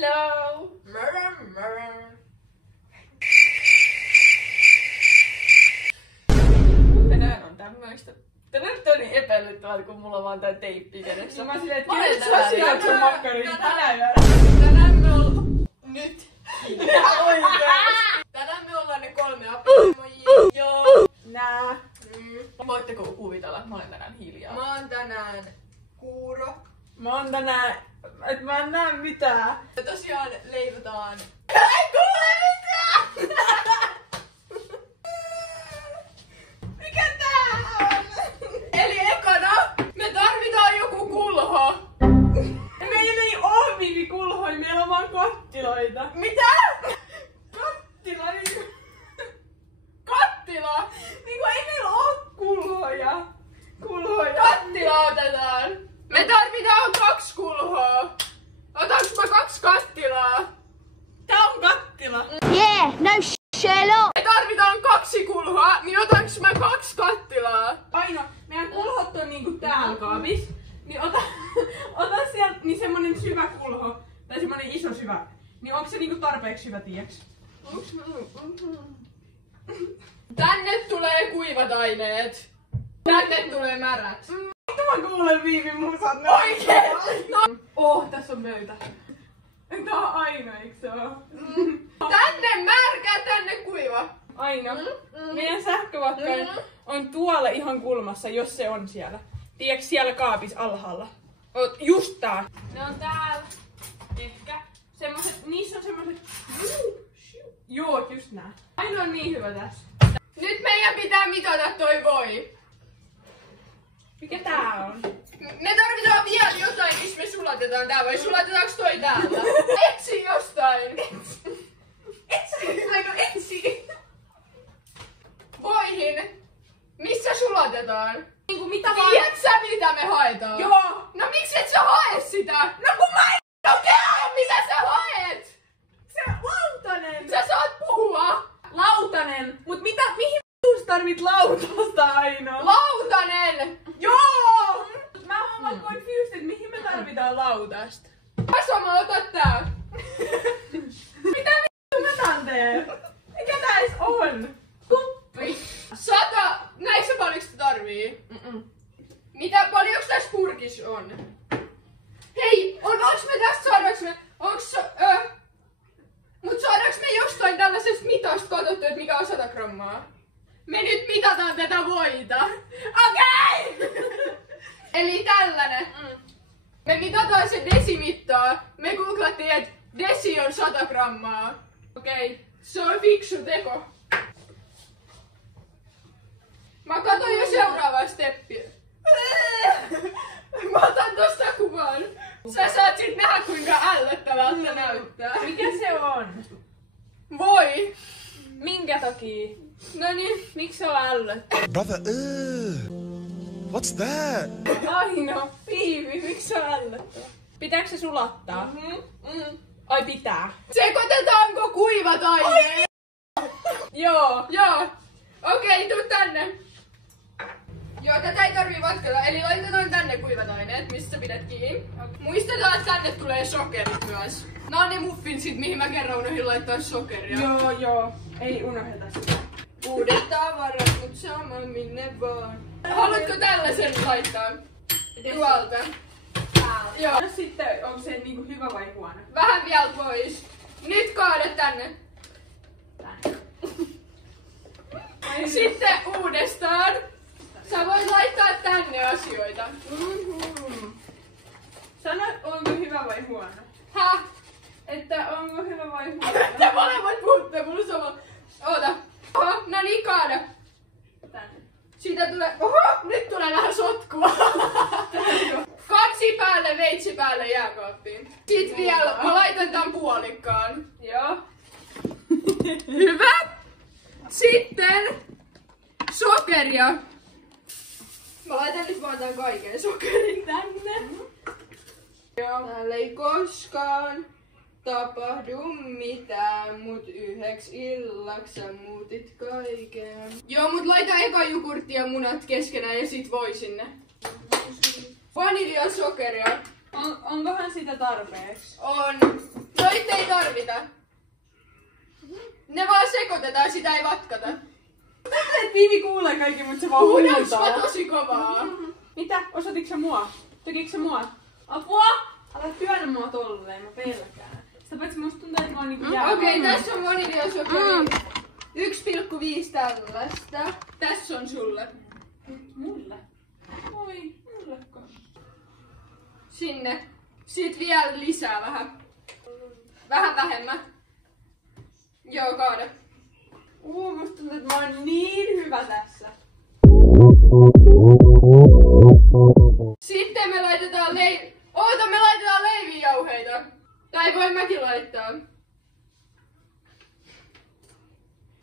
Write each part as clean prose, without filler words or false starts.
Hello! Tänään on tämmöistä. Tänään on niin epäilyttävää, kun mulla on vaan tää teippi kädessä. Mä silleen, että kyllä sä sijoit sun makkariin. Tänään me ollaan... Nyt! Tänään me ollaan ne 3 appiemojia. Joo! Nää. Voitteko kuvitella, että mä olen tänään hiljaa? Mä oon tänään Kuuro. Mä oon tänään, et mä en näe mitään. Ja tosiaan leivotaan. En kuule mitään! Mikä tää on? Eli ekana me tarvitaan joku kulho. Meillä ei oo kulhoja, meillä on vaan kattiloita. Mitä? Kattiloita? Kattila? Niinku ei meillä oo kulhoja. Kattila otetaan. Me tarvitaan 2 kulhoa. Otanko mä 2 kattilaa? Tää on kattila. Yeah, no Sherlock. Me tarvitaan 2 kulhoa, niin otanko mä 2 kattilaa? Aino, meidän kulhot on niinku täällä kaapis. Niin ota sieltä niin semmonen syvä kulho. Tai semmonen iso syvä. Niin onko se niinku tarpeeksi syvä, tiiäks? Tänne tulee kuivat aineet. Tänne tulee märät. Mitä mä kuulen Viivin musat? Oikein! No. Tässä on pöytä. Tää on Aino, eiks se oo? Tänne märkä, tänne kuiva. Aino, meidän sähkövakkari on tuolla ihan kulmassa, jos se on siellä. Tiedätkö siellä kaapis alhaalla? Oot just tää. Ne on täällä. Ehkä. Semmoset, niissä on semmoset... Joo, just nää. Aino on niin hyvä tässä. Nyt meidän pitää mitata toi voi. Mikä tää on? Me tarvitaan vielä jotain, missä me sulatetaan tää, vai sulatetaanko toi täällä? Etsi jostain! Etsi! Aino, etsi! Voihin! Missä sulatetaan? Niinku mitä vaan... Tiedät sä mitä me haetaan? Joo! No miksi et sä hae sitä? No kun mä en... No kerro mitä sä haet! Se lautanen! Sä saat puhua! Lautanen! Mut mitä, mihin sä tarvit lautasta, Aino? Lautanen! Joo! Mä oon vaan confused, että mihin me tarvitaan lautasta. Kasvama, ota tää! Mitä mä tän teen? Mikä tää edes on? Kuppi! 100! Näissä paljonko sitä tarvii? Mitä paljonko tässä purkissa on? Hei! Onks me tästä saadaanko me... Mut saadaanko me jostain tällaisesta mitasta katsottu, että mikä on 100 grammaa? Me nyt mitataan tätä voita. Okei! Eli tällainen. Me mitataan se desimittaa. Me googlattiin, että desi on 100 grammaa. Okei. Se on fiksu teko. Mä katon jo seuraavaa steppiä. Mä otan tosta kuvan. Sä saat sit nähdä kuinka ällöttävältä näyttää. Mikä se on? Voi! Minkä takia? No niin. Miksi se on ällöttävä? Brother, what's that? Aino, Piivi, miksi se on ällöttävä? Pitääkö se sulattaa? Ai pitää. Sekoitetaanko kuivat aineet? Joo. Joo. Okei, tuu tänne. Joo, tätä ei tarvii vatkata, eli laitetaan tänne kuivat aineet, mistä sä pidät kiinni. Muistetaan, että tänne tulee sokerit myös. Nää on ne muffinsit, mihin mä kerran unohdin laittaa sokeria. Joo. Ei unohdeta sitä. Uudet tavarat, mut sama minne vaan. Haluatko tällaisen laittaa? Tuolta. Joo. No sitten, onko se niinku hyvä vai huono? Vähän vielä pois. Nyt kaada tänne. Sitten uudestaan. Sä voit laittaa tänne asioita. Sano, onko hyvä vai huono? Häh? Että onko hyvä vai huono? Te molemmat puhutte mulle sama. Oota. Oho, no niin kaada. Tänne. Siitä tulee... Oho, nyt tulee vähän sotkua. 2 päälle, veitsi päälle jääkaappiin. Sit vielä, mä laitan tän puolikkaan. Joo. Hyvä. Sitten sokeria. Mä laitan nyt vaan tän kaiken sokerin tänne. Joo. Täällä ei koskaan tapahdu mitään, mut yhdeksi illaksi sä muutit kaiken. Joo, mut laita eka jogurtti ja munat keskenään ja sit voi sinne. Vaniljasokeria. Onkohan sitä tarpeeksi? On. Toi tarvita. Ne vaan sekoitetaan, sitä ei vatkata. Et Viivi kuulee kaikki, mutta se vaan Huudanspa huutaa. tosi kovaa. Mitä? Osoititko sä mua? Tekikö sä mua? Apua! Älä työnnä mua tolleen, mä pelkään. Sitä paitsi musta tuntuu, että mä oon niinku jää. Okei, tässä on vaniljasokeria. 1,5 tällaista. Tässä on sulle. Mulle? Oi, mulleko? Sinne. Sit vielä lisää vähän. Vähän vähemmän. Joo, kaada. Musta tuntuu, että mä oon niin hyvä tässä. Sitten me laitetaan Oota, me laitetaan leivijauheita. Tai voin mäkin laittaa.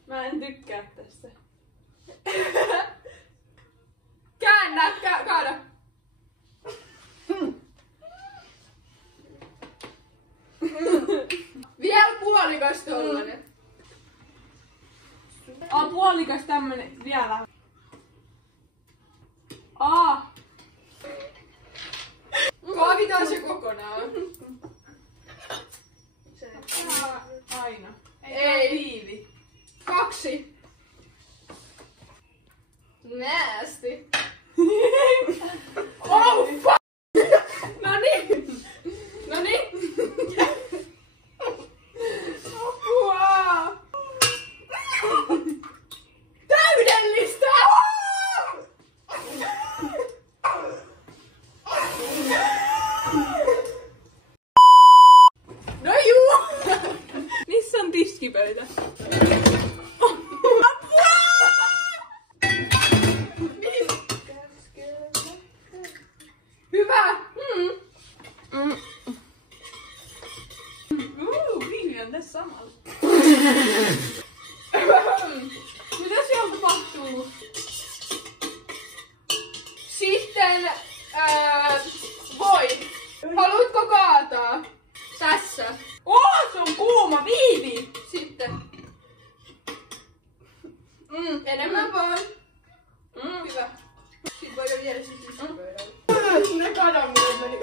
Mä en tykkää tästä. Käännä, kaada. Vielä puolikas tollanen. Puolikas tämmönen vielä. Kaavitaan se kokonaan. Aina. Ei. Viivi. 2. Nasty. Oh fuck! Noniin. Noniin. Apua! Täydellistä! No juu! Missä on tiskipöytä? Hyvä! Viivi on tässä samalla. Mitä siellä tapahtuu? Sitten voi. Haluatko kaataa? Tässä. Se on kuuma, Viivi! Sitten. Enemmän vaan. Hyvä. Sitten voidaan viedä se tiskipöydälle. Ne kadonneet meni.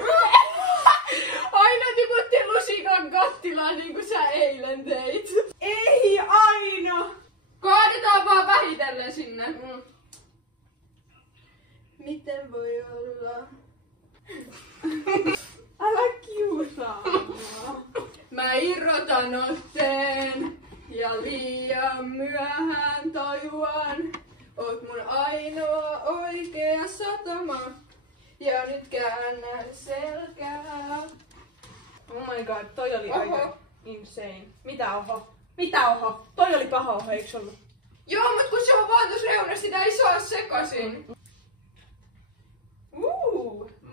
Aina tiputti lusikan kattilaan niin kuin sä eilen teit. Ei aina! Kaadetaan vaan vähitellen sinne. Miten voi olla? Älä kiusaa mua. Mä irrotan otteen ja liian myöhään tajuan. Oot mun ainoa oikea satama. Ja nyt käännän selkää. Oh my god, toi oli Oho. aika insane. Mitä oho? Mitä oho? Toi oli paha oho, eiks ollut? Joo, mut kun se on vaan tuossa reunassa, sitä ei saa sekasin.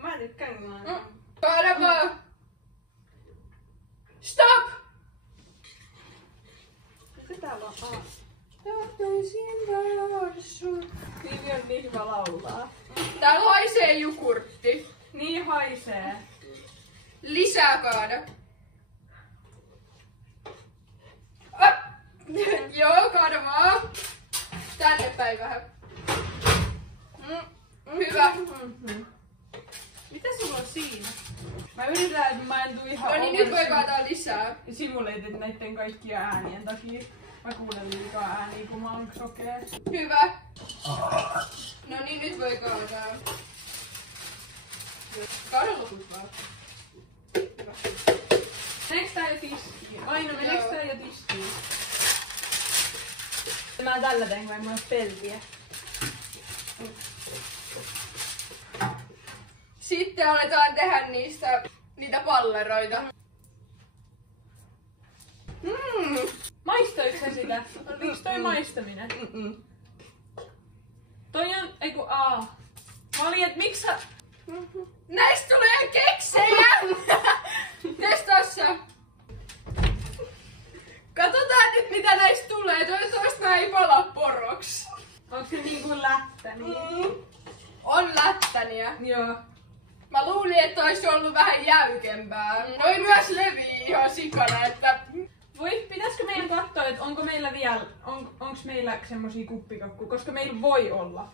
Mä tykkään Kaada vaan. Stop! Mitä täällä on? Tahtoisin vaada sut. Viivi on niin hyvä laulaa. Täällä haisee jukurtti. Niin haisee. Lisää kaada. Joo, kaada vaan. Tänne päin vähän. Hyvä. Mitä sulla on siinä? Mä yritän, että mä en tuu ihan No niin, nyt voi kaataa lisää. simuleitit näitten kaikkien äänien takia. Mä kuulen liikaa ääniä, kun mä oon sokea. Hyvä. No niin, nyt voi kaataa. Kaada loput vaan. Hyvä. Meneekö tää jo tiskiin? Aino, Joo. meneekö tää jo tiskiin? Mä tällä teen, kun ei mulla ole peltiä. Sitten aletaan tehdä niitä palleroita. Maistoiko sä sitä? Oliko toi maistaminen? Toi on, eiku Mä olin, et miksi sä... Näistä tulee keksejä! Testaa sä. Katsotaan nyt mitä näistä tulee. Toivottavasti mä ei pala poroksi. Onks se niinku lättäni? On lättäniä. Joo. Mä luulin, että olisi ollut vähän jäykempää. Noi myös levii ihan sikana, että... Pitäisikö meidän katsoa, että onko meillä vielä, onks meillä semmosia kuppikakkuja, koska meillä voi olla.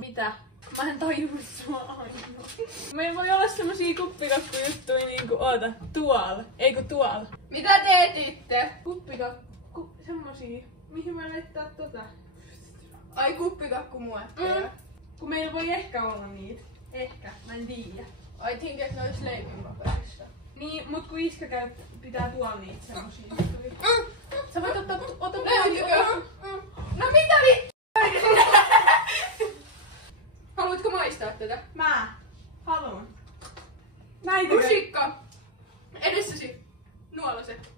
Mitä? Mä en tajua sua aina. Meillä voi olla semmosia kuppikakkujuttuja niinku, oota, tuolla. Eiku tuolla. Mitä teetitte? Kuppikakku, semmosia. Mihin mä laittaa tota? Ai kuppikakku-muotteja. Kun meillä voi ehkä olla niitä. Ehkä, mä en tiedä. I think, että ne ois leipimaperista. Niin, mut kun iskä pitää tuolla niitä semmosia juttuja. Sä voit ottaa Löytyykö? No mitä vittu? Haluatko maistaa tätä? Mä haluan. Näitä Lusikka! Edessäsi. Nuolaset.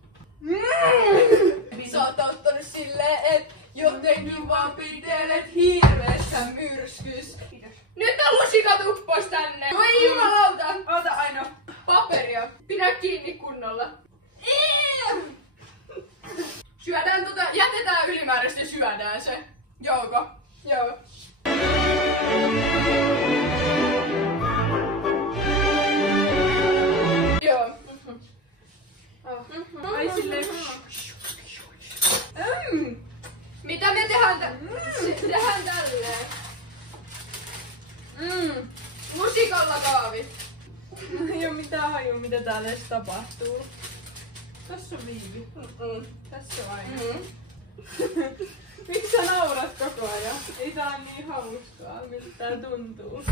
Sä oot ottanut silleen, et jotenkin vaan pitelet hirveessä myrskys. Nyt on lusikatuppos tänne! Voi jumalauta! Ota Aino. Paperia. Pidä kiinni kunnolla. Syödään jätetään ylimääräistä ja syödään se. Jouko? Joo. Joo. Ai silleen. Mitä me tehdään tehdään tälleen? Lusikalla kaavi. Ei oo mitään hajua, mitä täällä edes tapahtuu. Tässä on Viivi. Tässä on Aino. Miksi sä naurat koko ajan? Ei tää on niin hauskaa, miltä tää tuntuu.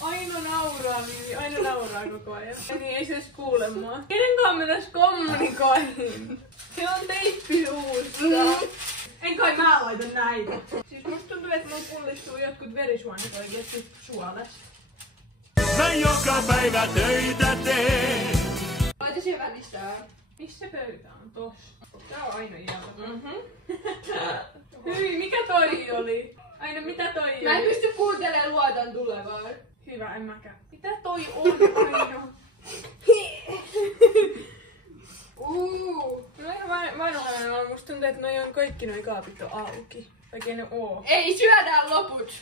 Aino nauraa, Viivi. Aino nauraa koko ajan. Ja niin ei se edes kuule mua. Kenenkaan mä tässä kommunikoin? Se on teippi suussa. En kai mä laita näitä. Siis musta tuntuu, että mun pullistuu jotkut verisuonet oikeesti suolesta. Mä joka päivä töitä teen. Laita siihen välistään. Missä pöytä on? Tossa. Tää on Aino jalka. Hyi, mikä toi oli? Aino, mitä toi oli? Mä en pysty kuuntelemaan luotan tulevaan. Hyvä, en mäkään. Mitä toi on, Aino? No ihan vanhoilla, musta tuntuu, että kaikki noi kaapit on auki. Oikein ne oo. Ei, syödään loput.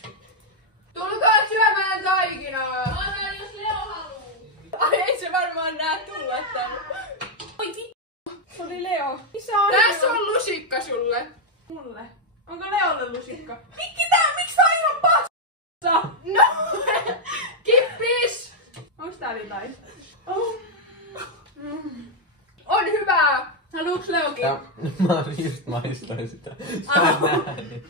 Tulkaa syömään taikinaa. Anna jos Leo haluu. Ai ei se varmaan nää tulla tänne. Oi vittu! Se oli Leo. Missä Aino? Tässä on lusikka sulle. Mulle. Onko Leolle lusikka? Miksi tää on ihan passa? No! Kippis! Onks täällä jotain? On hyvää! Haluuks Leokin? Mä just maistoin sitä. Sä et nähnyt.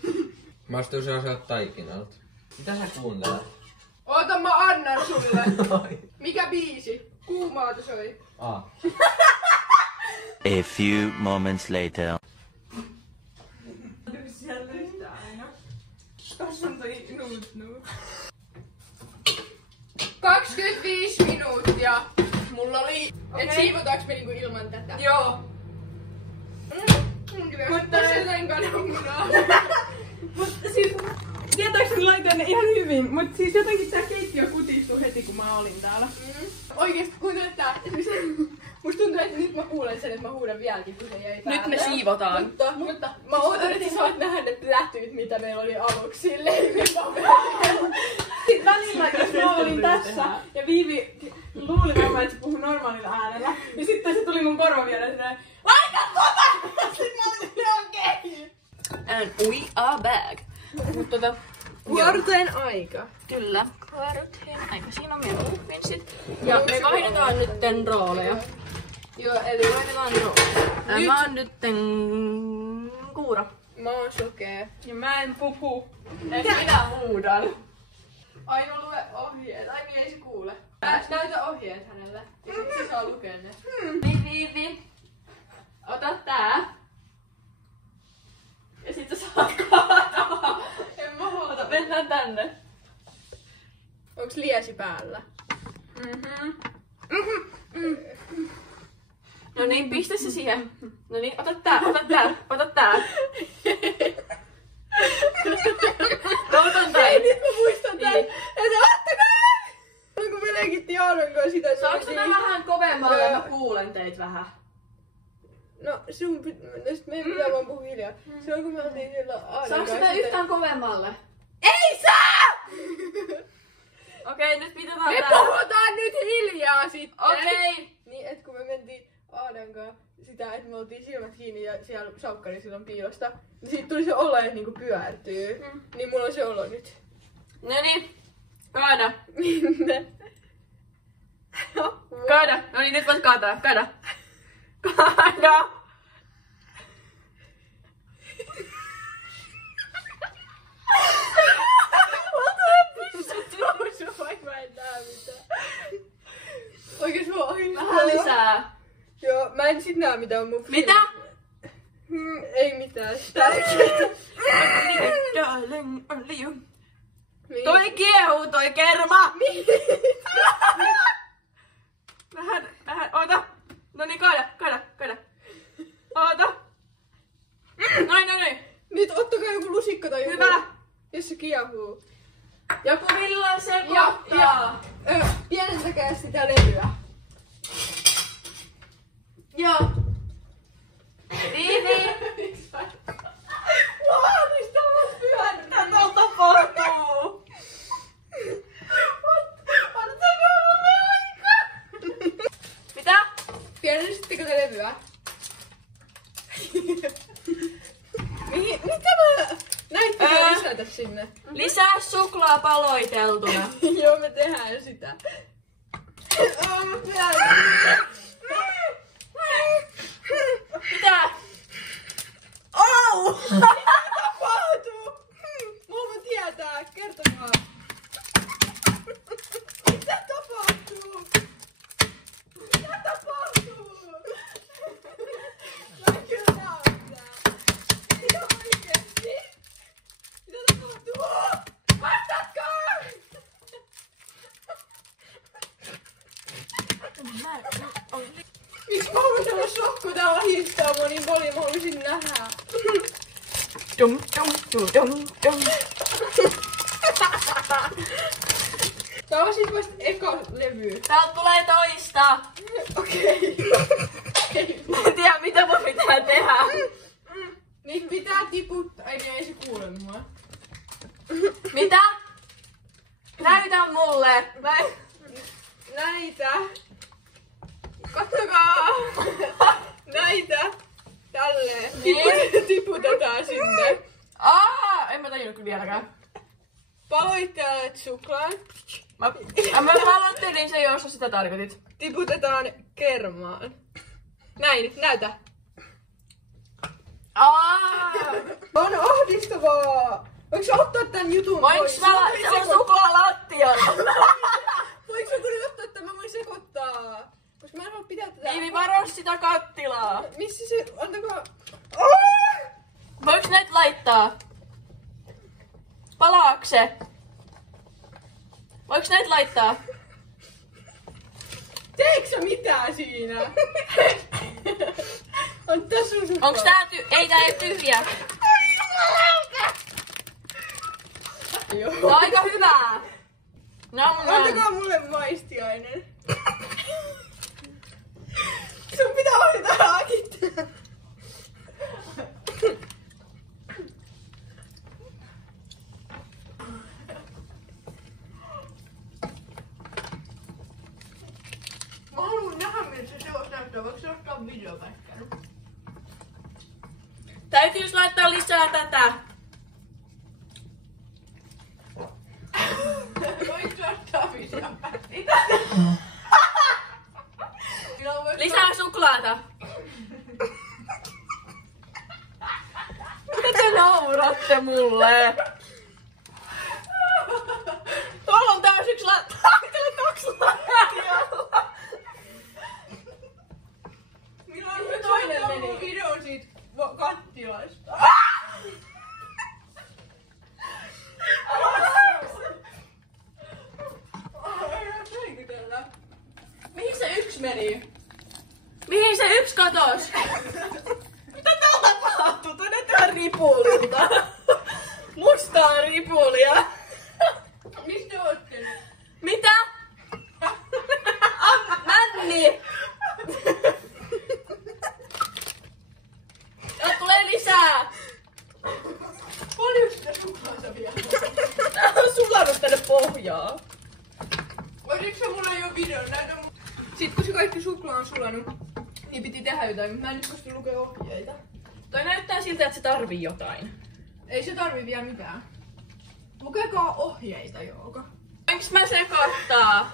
Maistuu sellaiselta taikinalta. Mitä sä kuuntelet? Oota, mä annan sulle. Ai. Mikä biisi? Kuumaata soi. A few moments later. Siellä yhtään aina. Kas on toi nuut. 25 minuuttia. Mulla oli... Et siivotaanko me niinku ilman tätä? Joo. Mutta sen kananmunaa. Mutta siis, tietääkseni laitoin ne ihan hyvin, mutta siis jotenkin tää keittiö kutistui heti kun mä olin täällä. Oikeesti kuuntele tää. Musta tuntuu, että nyt mä kuulen sen, että mä huudan vieläkin, kun se jäi päälle. Nyt me siivotaan. Mutta mä ootan, että sä saat nähdä ne plätyt, mitä meillä oli aluksi silleen paperilla. Sitten välillä, jos mä olin tässä ja Viivi luuli varmaan, että se puhui normaalilla äänellä, niin sitten se tuli mun korvan viereen silleen, laita tota! Sitten mä olin okei. And we are back. Mutta Vuoroteen aika. Kyllä. Aika siinä on meidän muffin. Ja me vaihdetaan nytten rooleja. Joo, eli Vaihdetaan rooleja. Mä oon nytten Kuura. mä oon sokea. ja mä en puhu. Mitä minä huudan? Aino lue ohjeet. Ai niin ei se kuule. Näytä ohjeet hänelle. Ja sit se saa lukea ne. Viivi. Ota tää. Ja sit sä saat kaataa. En mä huolta. Mennään tänne. Onks liesi päällä? No niin, pistä se siihen. No niin, ota tää, ota tää, ota tää. Otan tää. Ei, nyt mä muistan tän. Että ottakaa! Kun me leikittiin Jaanon kanssa sitä Saanko tätä vähän kovemmalle? Mä kuulen teitä vähän. No sit me ei pitää vaan puhua hiljaa. Silloin kun me oltiin siellä Aanan Saanko kanssa. sitä yhtään kovemmalle? Ei saa! Okei, nyt pidetään Me tää. puhutaan nyt hiljaa sitten. Okei. Niin, et kun me mentiin Aanan kanssa sitä, että me oltiin silmät kiinni ja siellä saukkari silloin piilosta. Niin siitä tuli se olo, että niinku pyörtyy. Niin mulla on se olo nyt. No niin. Kaada. Minne? Kaada. No niin, nyt voit kaataa. Kaada. Kaada. Mä en näe mitään. Oikees mä oon Vähän lisää. Joo, mä en sit näe mitään mun Mitä? Ei mitään. Tärkeää. Darling, only you. Toi kiehuu, toi kerma! Vähän, oota. Noniin, kaada. Oota. Noin. Nyt ottakaa joku lusikka tai joku. Hyvä. Jos se kiehuu. Joku villa sekoittaa. Pienentäkää sitä levyä. Joo. Niin. Mistä mä pyörän? Mitä tuolla tapahtuu? Antakaa mulle aikaa! Mitä? Pienensittekö te levyä? Mitä mä... Näittekö lisätä sinne? Lisää suklaa paloiteltuna. Joo, me tehdään sitä. Mä pyörän. Mitä? Au! Mitä tapahtuu? Mamma tietää, kertokaa. Mitä tapahtuu? Mitä tapahtuu? Mä en kyllä näe mitään. Ihan oikeesti? Mitä tapahtuu? Vastatkaa! Miksi mä haluaisin olla shokku? Tää ahistaa mua niin paljon, mä haluaisin nähdä. Dum. Tää on siis vasta eka levy. Täältä tulee toista. Okei. En tiedä mitä mun pitää tehdä. Niitä pitää tiputtaa. Ei se kuule mua. Mitä? Näytä mulle. Näitä. Katsokaa. Näitä. Tälleen. Niin. Tiputetaan sinne. En mä tajunnut kyllä vieläkään. Paloittelet suklaan. Mä paloittelin se, jos sitä tarkoitit. Tiputetaan kermaan. Näin, näytä. On ahdistavaa. Voinko sä ottaa tän jutun pois? Se on suklaa lattialla. Voinko sä kyllä ottaa tän? Mä voin sekoittaa. Koska mä en halua pitää tätä. Niin varo sitä kattilaa. Missä se... Antakaa... Voinko näitä laittaa? Palaaks se? Voinko näitä laittaa? Teekö sä mitään siinä? On tässä sun suklaa. Onks tää ei tää ei tyhjä? Joo. Tää on aika hyvää. Antakaa mulle maistiainen. Sun pitää ohjata haakit. Mä haluun nähdä, miltä se seos näyttää. Voiko se ottaa videopätkän? Täytyis laittaa lisää tätä. Voinko se ottaa videopätkän? Lisää suklaata. Mitä te nauratte mulle? Tuolla on taas yksi lattialla. Milloin se toinen meni? Video siitä kattilasta. Mihin se yksi meni? Mihin se yksi katos? Mitä täällä tapahtuu? Toi näyttää ripulilta. Mustaa ripulia. Mistä ootte nyt? Mitä? Männi! Täällä tulee lisää! Paljon sitä suklaata vielä? Tää on sulanut tänne pohjaan. Olisitko sä mulle jo videon? Näytä mun... Sit kun se kaikki suklaa on sulanut, niin piti tehdä jotain, mutta mä en nyt pysty lukea ohjeita. Toi näyttää siltä, että se tarvii jotain. Ei se tarvii vielä mitään. Lukekaa ohjeita, Jouko. Voinks mä sekoittaa?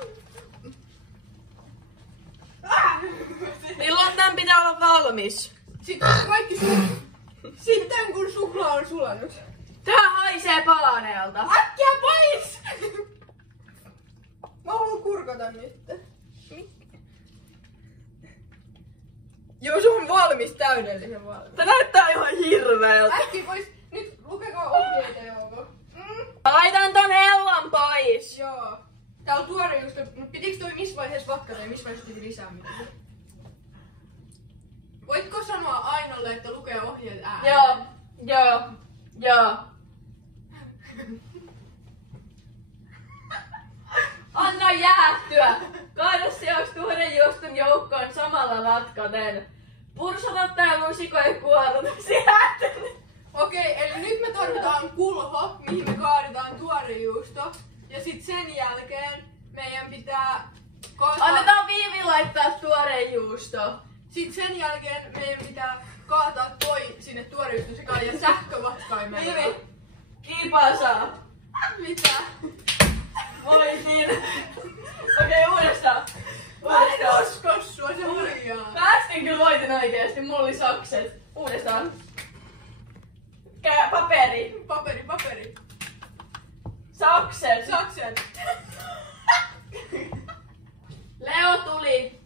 Milloin tän pitää olla valmis? Sitten kun suklaa on sulanut. Tää haisee palaneelta. Äkkiä pois! Mä haluan kurkata nyt. Joo, se on valmis, täydellisen valmis. Tää näyttää ihan hirveeltä. Äkkiä pois. Nyt lukekaa ohjeita, Jouko. Mä laitan ton hellan pois. Joo. Tää on tuore juusto. Pitikö toi missä vaiheessa vatkata ja missä vaiheessa piti lisää mitään? Voitko sanoa Ainolle, että lukee ohjeet ääneen? Joo. Anna jäähtyä. Kaada seoks tuoren juuston joukkoon samalla vatkaten. Pursata tää lusikoja kuorutus jäähtynyt. Okei, eli nyt me tarvitaan kulho, mihin me kaadetaan tuore juusto. Ja sit sen jälkeen meidän pitää Annetaan Viivi laittaa tuoreen juusto. Sitten sen jälkeen meidän pitää kaataa toi sinne tuorejuuston sekaan ja sähkövatkaimella. Viivi, kiipaa saa. Mitä? Voitin. Okei, uudestaan. Mä en usko sua, se huijaa. Mä äsken kyllä voitin oikeesti, mulla oli sakset. Uudestaan. Paperi. Paperi. Sakset. Leo tuli.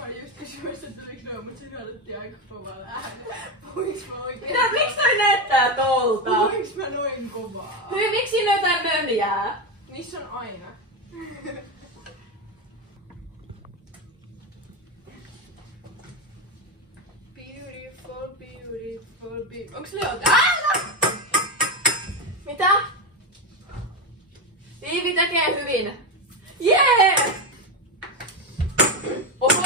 Mä just kysymässä, että tuliko noin, mutta se otettiin aika kovalla äänellä. Voinks mä oikein? Mitä, miksi toi näyttää tolta? Voinks mä noin kovaa? Hyvin, miksi siinä on jotain mönjää? Niissä on aina. Beautiful. Onks Leo täällä? Mitä? Viivi tekee hyvin. Jee! Oho!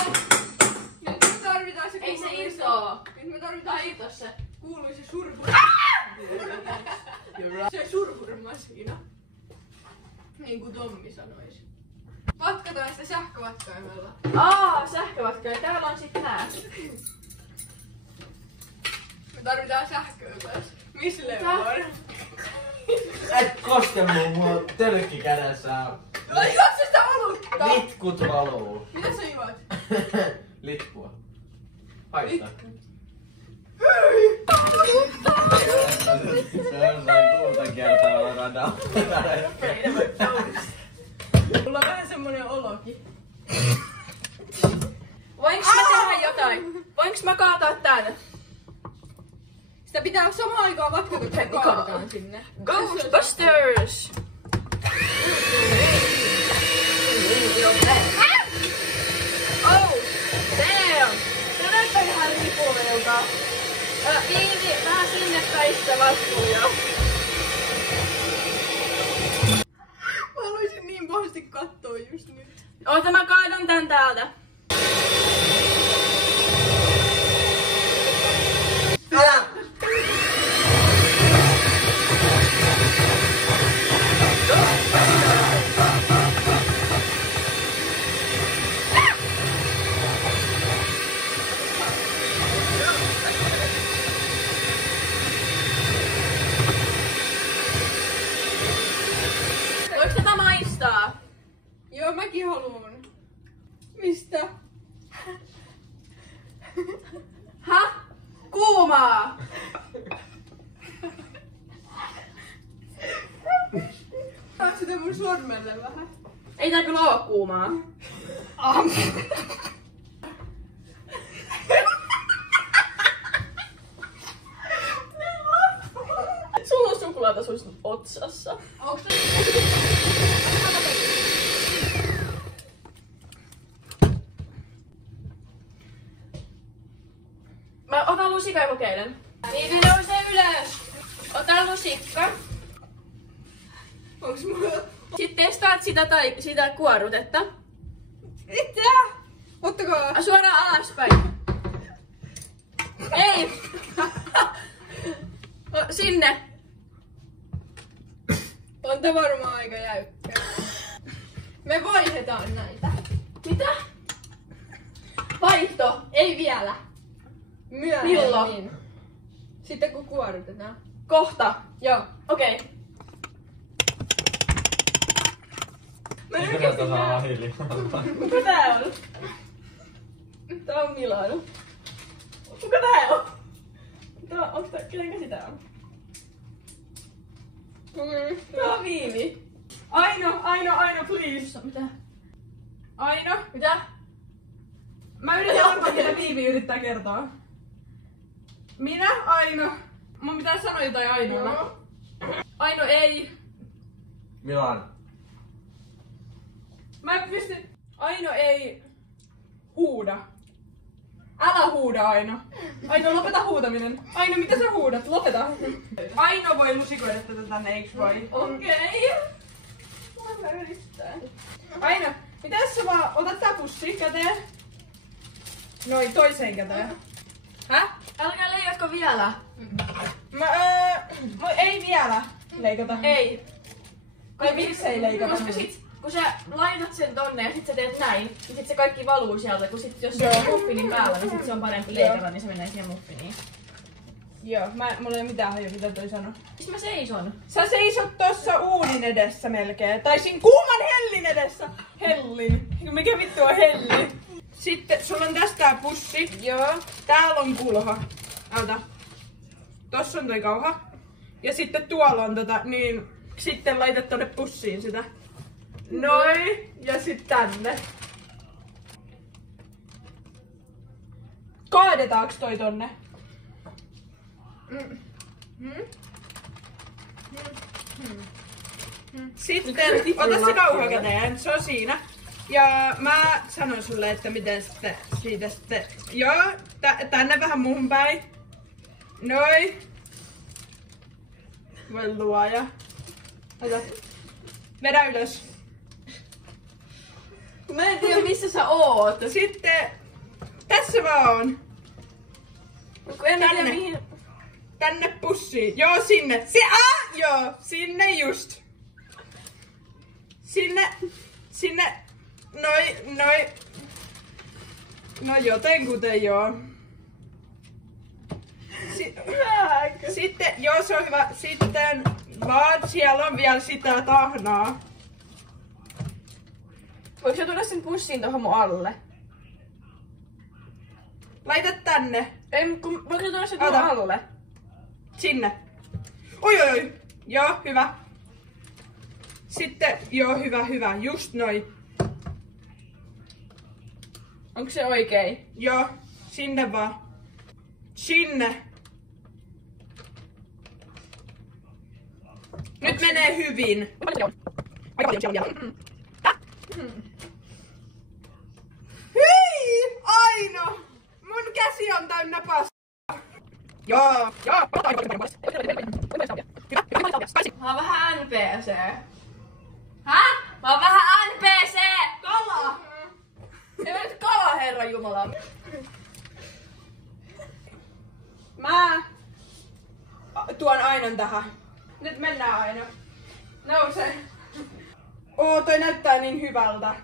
Nyt me tarvitaan se Ei se irtoa. Nyt me tarvitaan Irtos se. kuuluisa surhur. Se surhurmasina. Niin kuin Tommi sanois. Vatkataan sitä sähkövatkaimella. Sähkövatkoja. Täällä on sit nää. Me tarvitaan sähköä myös. Missä Leo on? Et koske mua tölkki kädessä. Ai juot se sitä olutta! Litkut valuu. Mitä sä juot? Litkua. Haittaa. Se on noin 6 kertaa radalla. Mulla on vähän semmonen olokin. Voinks mä tehdä jotain? Voinks mä kaataa tän? Sitä pitää samaan aikaan vatkata, kun se kaadetaan sinne. Ghostbusters! Oh! Damn! Tää näyttää ihan ripuleilta. Viivi, vähän sinne päin sitä vastuuja. Mä haluaisin niin pahasti kattoo just nyt. Oota, mä kaadan tän täältä. Älä! Voiks tätä maistaa? Joo, mäkin haluun. Mistä? Häh? Kuumaa! Saat sitä mun sormelle vähän? Ei tää kyllä oo kuumaa. Sulla on suklaata sun otsassa. Onks se... Mä otan lusikkaa ja kokeilen. Viivi nousee ylös. Ota lusikka. Onks mulla... Sitten testaat sitä kuorutetta. Mitä? Ottakaa. Suoraan alaspäin. Ei! Sinne. On tää varmaan aika jäykkää. Me vaihdetaan näitä. Mitä? Vaihto. Ei vielä. Myöhemmin. Milloin? Sitten kun kuorutetaan. Kohta. Joo. Okei. Mitä tuossa on hiljaa? Kuka tää on? Tää on Milano. Kuka tää on? Onks tää, kenen käsi tää on? Tää on Viivi. Aino, please. Mitä? Aino? Mitä? Mä yritän arvaa, mitä Viivi yrittää kertoa. Minä, Aino. Mun pitää sanoa jotain Ainolla. Aino ei. Milan. Mä en pysty... Aino ei huuda. Älä huuda, Aino. Aino, lopeta huutaminen. Aino, mitä sä huudat? Lopeta. Aino voi lusikoida tätä tänne, eiks voi? Okei. Mä yrittää. Aino, mitäs sä vaan otat tää pussi käteen? Noin, toiseen käteen. Häh? Älkää leijatko vielä. Ei vielä leikata. Ei. Ai miksei leikata? Koska sit, kun sä laitat sen tonne ja sit sä teet näin, niin sit se kaikki valuu sieltä, kun sit jos se on muffinin päällä, niin sit se on parempi leikata, niin se menee siihen muffiniin. Joo, mulla ei ole mitään hajua, mitä toi sanoo. Missä mä seison? Sä seisot tossa uunin edessä melkein. Tai siinä kuuman hellin edessä. Hellin. Mikä vittu on hellin? Sitten sulla on tästä tää pussi. Joo. Täällä on kulha. Ota. Tossa on toi kauha. Ja sitten tuolla on niin sitten laitat tonne pussiin sitä. Noin. Ja sit tänne. Kaadetaanko toi tonne? Sitten ota se kauha käteen, se on siinä. Ja mä sanon sulle, että miten sitten siitä sitten... Joo, tänne vähän muun päin. Noin. Voi luoja. Ota. Vedä ylös. Mä en tiedä missä sä oot. Sitten... Tässä vaan on. En tiedä Tänne. mihin... Tänne pussiin. Joo, sinne. Joo, sinne just. Sinne. Noi. No jotenkuten joo. Sitten, joo se on hyvä. Sitten vaan siellä on vielä sitä tahnaa. Voitko sä tuoda sen pussin tohon mun alle? Laita tänne. Voitko sä tuoda sen tuohon alle? Sinne. Oi. Joo, hyvä. Sitten, joo, hyvä. Just noin. Onko se oikein? Joo, sinne vaan. Sinne. Nyt menee hyvin. Hyi! Aino! Mun käsi on täynnä paskaa. Joo. Mä oon vähän NPC. Häh? Mä oon vähän NPC! Kala! Ei ole nyt kala, herra jumala. Mä tuon Ainon tähän. Nyt mennään Aino. Nouse. Toi näyttää niin hyvältä.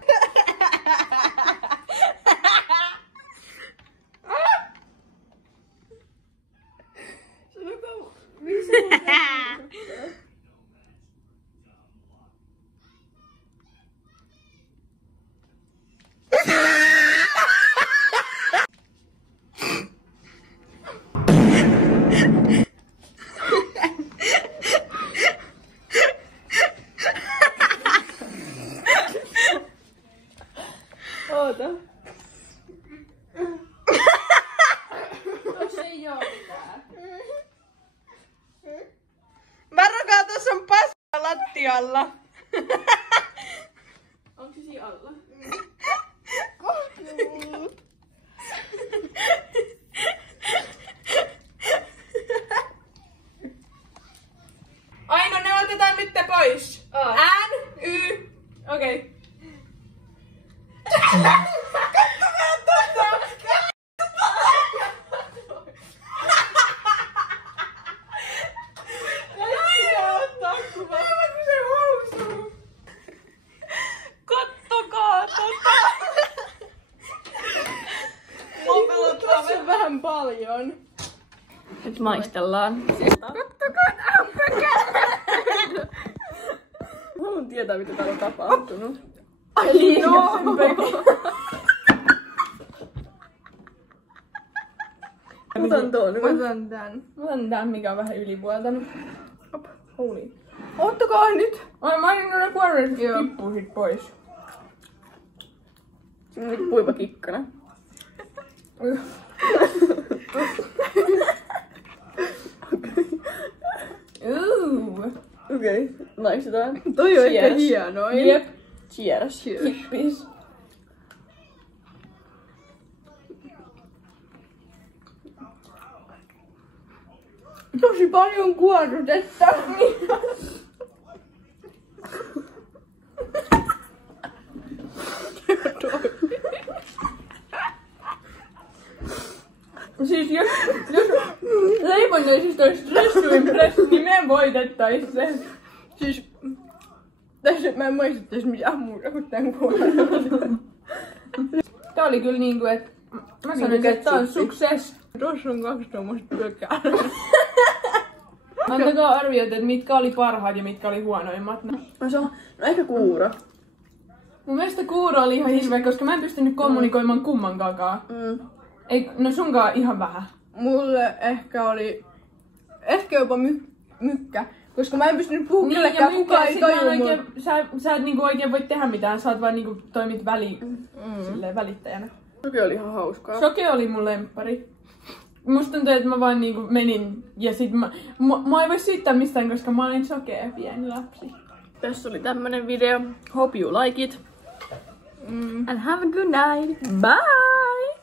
Oota. Tossa ei oo mitään. Varokaa, tuossa on paska lattialla. Onko se siinä alla? Aino, ne otetaan nyt pois. N, Y. Okei. Kattokaa tota! Tässä on vähän paljon. Nyt maistellaan. Haluan tietää, mitä täällä on tapahtunut. Ai no! Otan ton. Otan tän. Otan tän, mikä on vähän ylipuoltanut. Holy. Ottakaa nyt. Ai mä olin noilla kuorreissa tippuu sit pois. Siinä on puiva kikkana. Okei, maistetaan. Toi on ehkä hienoin. Jep. Cheers. Hippis. Tosi paljon kuorrutetta. Siis jos leiponnaisista olisi stressuimpress, niin me voitettais se. Siis tässä mä en maistettais mitään muuta kuin tän kuorrun. Tää oli kyllä niinku, et mä sanoin, että tää on success. Tuossa on 2 tommoista pökää. Antakaa arviot, että mitkä oli parhaat ja mitkä oli huonoimmat. No se on ehkä kuuro. Mun mielestä kuuro oli ihan hirveä, koska mä en pystynyt kommunikoimaan kummankaan. Ei, no sunkaan ihan vähän. Mulle ehkä oli jopa mykkä. Koska mä en pystynyt puhumaan kellekään, kukaan ei tajunnut. Sä et niinku oikein voi tehdä mitään, sä oot vaan niinku toimit silleen välittäjänä. Soke oli ihan hauskaa. Soke oli mun lemppari. Musta tuntuu, että mä vaan niinku menin ja sit mä ei voi syyttää mistään, koska mä olin sokea pieni lapsi. Tässä oli tämmönen video. Hope you like it. And have a good night. Bye!